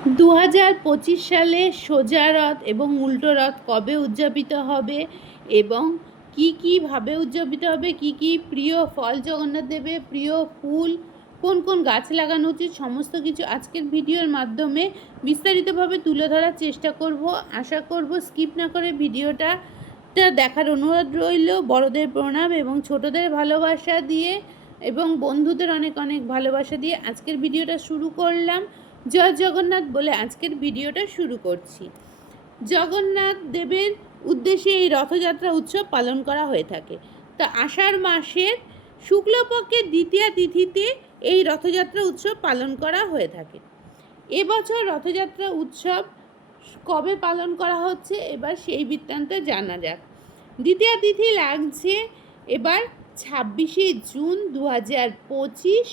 দু হাজার পঁচিশ সালে সোজা রথ এবং উল্টো রথ কবে উদযাপিত হবে এবং কি কীভাবে উদযাপিত হবে, কি কি প্রিয় ফল জগন্নাথ দেবের প্রিয় ফুল, কোন কোন গাছ লাগানো উচিত, সমস্ত কিছু আজকের ভিডিওর মাধ্যমে বিস্তারিতভাবে তুলে ধরার চেষ্টা করব। আশা করব স্কিপ না করে ভিডিওটা দেখার অনুরোধ রইল। বড়দের প্রণাম এবং ছোটদের ভালোবাসা দিয়ে এবং বন্ধুদের অনেক অনেক ভালোবাসা দিয়ে আজকের ভিডিওটা শুরু করলাম। জয় জগন্নাথ বলে আজকের ভিডিওটা শুরু করছি। জগন্নাথ দেবের উদ্দেশ্যে এই রথযাত্রা উৎসব পালন করা হয়ে থাকে। তা আষাঢ় মাসের শুক্লপক্ষের দ্বিতীয়া তিথিতে এই রথযাত্রা উৎসব পালন করা হয়ে থাকে। এবছর রথযাত্রা উৎসব কবে পালন করা হচ্ছে এবার সেই বৃত্তান্তে জানা যাক। দ্বিতীয় তিথি লাগছে এবার ছাব্বিশে জুন দু হাজার পঁচিশ,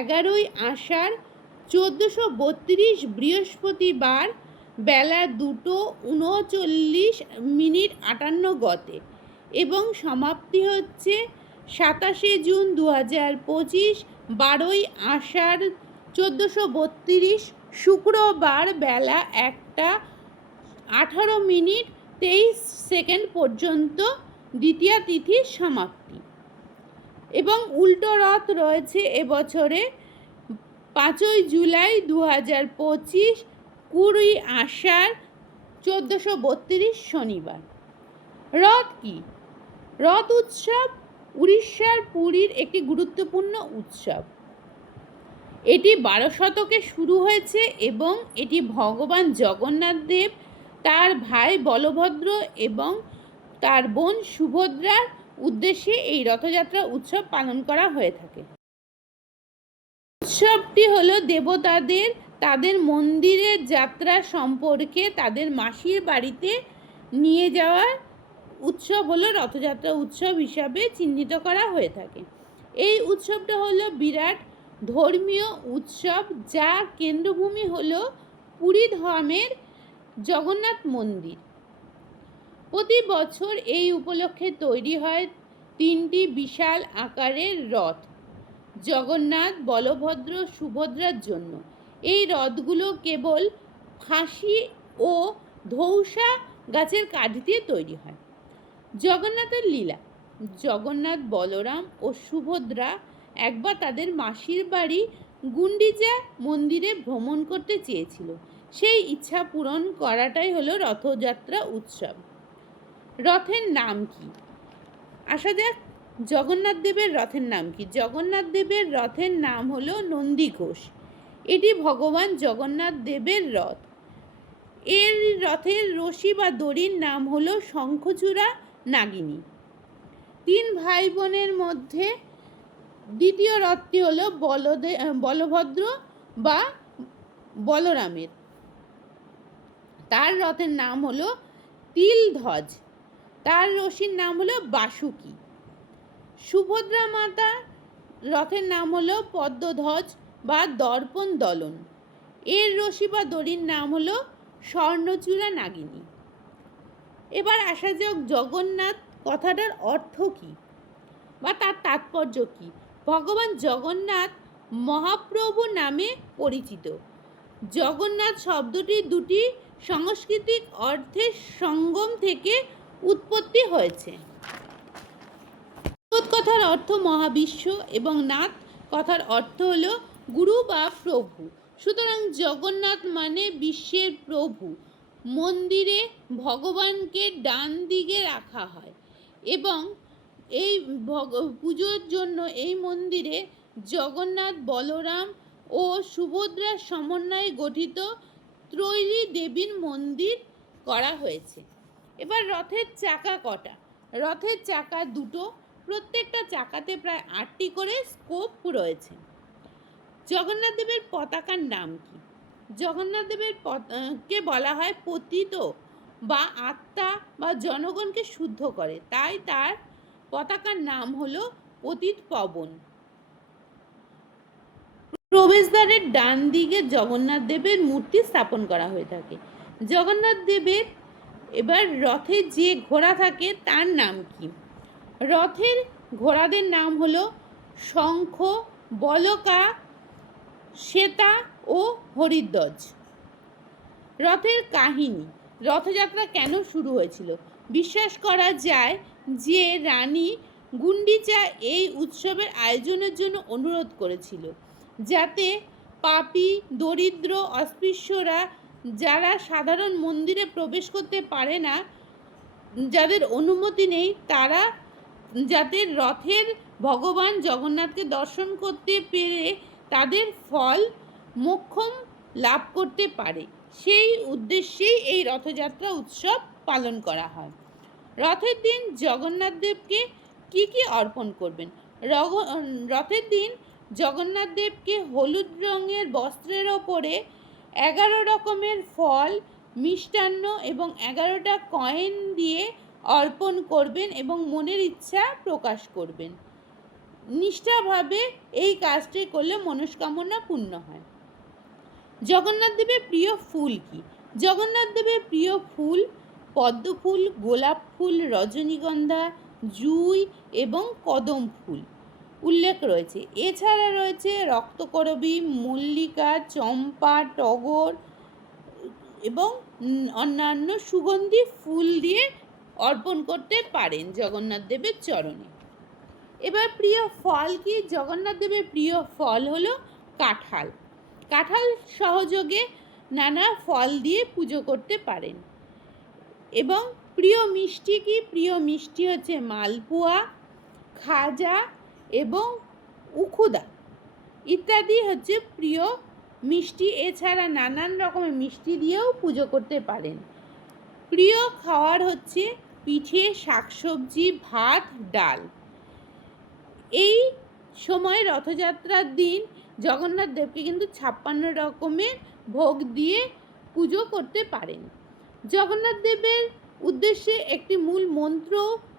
এগারোই আষাঢ় চোদ্দোশো বত্রিশ বৃহস্পতিবার বেলা দুটো উনচল্লিশ মিনিট আটান্ন গতে এবং সমাপ্তি হচ্ছে সাতাশে জুন দু হাজার পঁচিশ বারোই আষাঢ় চোদ্দোশো বত্রিশ শুক্রবার বেলা একটা আঠারো মিনিট তেইশ সেকেন্ড পর্যন্ত দ্বিতীয় তিথির সমাপ্তি। এবং উল্টো রথ রয়েছে এবছরে পাঁচই জুলাই দু হাজার পঁচিশ, কুড়ি আষাঢ়, চোদ্দোশো বত্রিশ শনিবার। রথ কি? রথ উৎসব উড়িষ্যার পুরীর একটি গুরুত্বপূর্ণ উৎসব। এটি বারো শতকে শুরু হয়েছে এবং এটি ভগবান জগন্নাথ দেব, তার ভাই বলভদ্র এবং তার বোন সুভদ্রার উদ্দেশ্যে এই রথযাত্রা উৎসব পালন করা হয়ে থাকে। উৎসবটি হলো দেবতাদের, তাদের মন্দিরের যাত্রা সম্পর্কে তাদের মাসির বাড়িতে নিয়ে যাওয়ার উৎসব হলো রথযাত্রা উৎসব হিসাবে চিহ্নিত করা হয়ে থাকে। এই উৎসবটা হলো বিরাট ধর্মীয় উৎসব, যার কেন্দ্রভূমি হলো পুরী ধামের জগন্নাথ মন্দির। প্রতি বছর এই উপলক্ষে তৈরি হয় তিনটি বিশাল আকারের রথ। জগন্নাথ বলভদ্র সুভদ্রার জন্য। এই রথগুলো কেবল ফাঁসি ও ধৌসা গাছের কাঠ দিয়ে তৈরি হয়। জগন্নাথের লীলা। জগন্নাথ বলরাম ও সুভদ্রা একবার তাদের মাসির বাড়ি গুন্ডিচা মন্দিরে ভ্রমণ করতে চেয়েছিল। সেই ইচ্ছা পূরণ করাটাই হলো রথযাত্রা উৎসব। রথের নাম কি? আসা যাক জগন্নাথ দেবের রথের নাম কি? জগন্নাথ দেবের রথের নাম হলো নন্দী ঘোষ এটি ভগবান জগন্নাথ দেবের রথ। এর রথের রশি বা দড়ির নাম হলো শঙ্খচূড়া নাগিনী। তিন ভাই বোনের মধ্যে দ্বিতীয় রথটি হলো বলদে, বলভদ্র বা বলরামের। তার রথের নাম হলো তিলধ্বজ। তার রশির নাম হলো বাসুকি। সুভদ্রা মাতা রথের নাম হলো পদ্মধ্বজ বা দর্পণ দলন। এর রশি বা দড়ির নাম হলো স্বর্ণচূড়া নাগিনী। এবার আসা যাক জগন্নাথ কথাটার অর্থ কী বা তার তাৎপর্য কী? ভগবান জগন্নাথ মহাপ্রভু নামে পরিচিত। জগন্নাথ শব্দটি দুটি সাংস্কৃতিক অর্থের সঙ্গম থেকে উৎপত্তি হয়েছে। কথার অর্থ মহাবিশ্ব এবং নাথ, কথার অর্থ হলো গুরু বা প্রভু। সুতরাং জগন্নাথ মানে বিশ্বের প্রভু। মন্দিরে ভগবানকে ডান দিকে রাখা হয় এবং এই ভগ, পুজোর জন্য এই মন্দিরে জগন্নাথ, বলরাম ও সুভদ্রার সমন্বয়ে গঠিত ত্রৈলী দেবীর মন্দির করা হয়েছে। এবার রথের চাকা কটা? রথের চাকা দুটো প্রত্যেকটা চাকাতে প্রায় আটটি করে স্কোপ রয়েছে। জগন্নাথদেবের পতাকার নাম কি? জগন্নাথদেবের কে বলা হয় পতিত বা আত্মা বা জনগণকে শুদ্ধ করে। তাই তার পতাকার নাম হলো পতিত পবন। প্রবেশদ্বারের ডান দিকে জগন্নাথ দেবের মূর্তি স্থাপন করা হয়ে থাকে। জগন্নাথ দেবের এবার রথে যে ঘোড়া থাকে, তার নাম কি? রথের ঘোড়াদের নাম হলো শঙ্খ, বলকা, শ্বেতা ও হরিদ্বজ। রথের কাহিনী, রথযাত্রা কেন শুরু হয়েছিল? বিশ্বাস করা যায় যে রানী গুন্ডিচা এই উৎসবের আয়োজনের জন্য অনুরোধ করেছিল, যাতে পাপী, দরিদ্র, অস্পৃশ্যরা যারা সাধারণ মন্দিরে প্রবেশ করতে পারে না, যাদের অনুমতি নেই, তারা যাতে রথের ভগবান জগন্নাথকে দর্শন করতে পেরে তাদের ফল মোক্ষম লাভ করতে পারে। সেই উদ্দেশ্যেই এই রথযাত্রা উৎসব পালন করা হয়। রথের দিন জগন্নাথ দেবকে কি কি অর্পণ করবেন? রথের দিন জগন্নাথ দেবকে হলুদ রঙের বস্ত্রের ওপরে এগারো রকমের ফল, মিষ্টান্ন এবং এগারোটা কয়েন দিয়ে অর্পণ করবেন এবং মনের ইচ্ছা প্রকাশ করবেন। নিষ্ঠাভাবে এই কাজটি করলে মনস্কামনা পূর্ণ হয়। জগন্নাথ দেবের প্রিয় ফুল কি? জগন্নাথ দেবের প্রিয় ফুল পদ্ম ফুল, গোলাপ ফুল, রজনীগন্ধা, জুই এবং কদম ফুল উল্লেখ রয়েছে। এছাড়া রয়েছে রক্তকরবী, মল্লিকা, চম্পা, টগর এবং অন্যান্য সুগন্ধি ফুল দিয়ে অর্পণ করতে পারেন জগন্নাথ দেবের চরণে। এবার প্রিয় ফল কি? জগন্নাথ দেবের প্রিয় ফল হলো কাঁঠাল। কাঁঠাল সহযোগে নানা ফল দিয়ে পুজো করতে পারেন। এবং প্রিয় মিষ্টি কি? প্রিয় মিষ্টি হচ্ছে মালপোয়া, খাজা এবং উখুদা। ইত্যাদি হচ্ছে প্রিয় মিষ্টি। এছাড়া নানান রকমের মিষ্টি দিয়েও পুজো করতে পারেন। প্রিয় খাওয়ার হচ্ছে পিঠে, শাকসবজি, ভাত, ডাল। এই সময় রথযাত্রার দিন জগন্নাথ দেবকে কিন্তু ছাপ্পান্ন রকমের ভোগ দিয়ে পুজো করতে পারেন। জগন্নাথ দেবের উদ্দেশ্যে একটি মূল মন্ত্র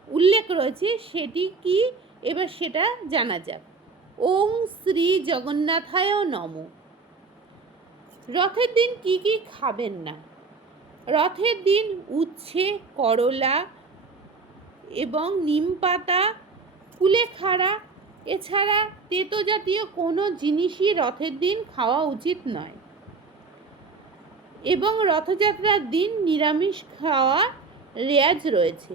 উল্লেখ রয়েছে, সেটি কি? এবার সেটা জানা যাক। ওং শ্রী জগন্নাথায় নম। রথের দিন কি কি খাবেন না? রথের দিন উচ্ছে, করলা এবং নিম পাতা কুলেখাড়া এছাড়া তেতো জাতীয় কোনো জিনিসই রথের দিন খাওয়া উচিত নয়। এবং রথযাত্রার দিন নিরামিষ খাওয়া রেয়াজ রয়েছে।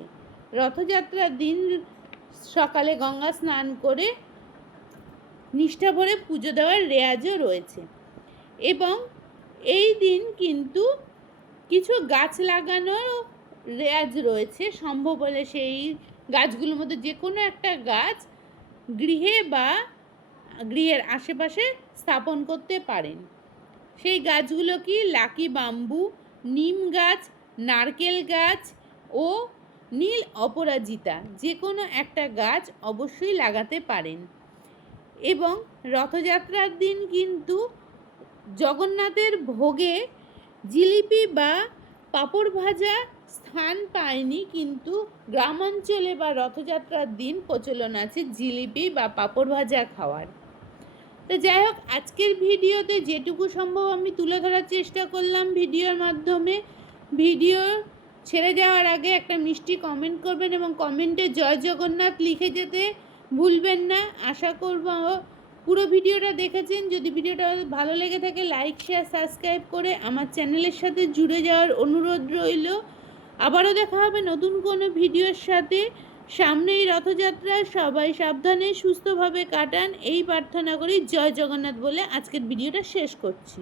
রথযাত্রার দিন সকালে গঙ্গা স্নান করে নিষ্ঠা ভরে পুজো দেওয়ার রেয়াজও রয়েছে। এবং এই দিন কিন্তু কিছু গাছ লাগানোর রেয়াজ রয়েছে। সম্ভব হলে সেই গাছগুলোর মধ্যে যে কোনো একটা গাছ গৃহে বা গৃহের আশেপাশে স্থাপন করতে পারেন। সেই গাছগুলো কি লাকি বাম্বু, নিম গাছ, নারকেল গাছ ও নীল অপরাজিতা যে কোনো একটা গাছ অবশ্যই লাগাতে পারেন। এবং রথযাত্রার দিন কিন্তু জগন্নাথের ভোগে জিলিপি বা পাঁপড় ভাজা স্থান পায়নি, কিন্তু গ্রামাঞ্চলে বা রথযাত্রার দিন প্রচলন আছে জিলিপি বা পাঁপড় ভাজা খাওয়ার। তো যাই হোক, আজকের ভিডিওতে যেটুকু সম্ভব আমি তুলে ধরার চেষ্টা করলাম ভিডিওর মাধ্যমে। ভিডিও ছেড়ে যাওয়ার আগে একটা মিষ্টি কমেন্ট করবেন এবং কমেন্টে জয় জগন্নাথ লিখে যেতে ভুলবেন না। আশা করব পুরো ভিডিওটা দেখেছেন। যদি ভিডিওটা ভালো লেগে থাকে লাইক শেয়ার সাবস্ক্রাইব করে আমার চ্যানেলের সাথে জুড়ে যাওয়ার অনুরোধ রইল। আবারও দেখা হবে নতুন কোনো ভিডিওর সাথে। সামনেই রথযাত্রা, সবাই সাবধানে সুস্থভাবে কাটান। এই প্রার্থনা করি জয় জগন্নাথ বলে আজকের ভিডিওটা শেষ করছি।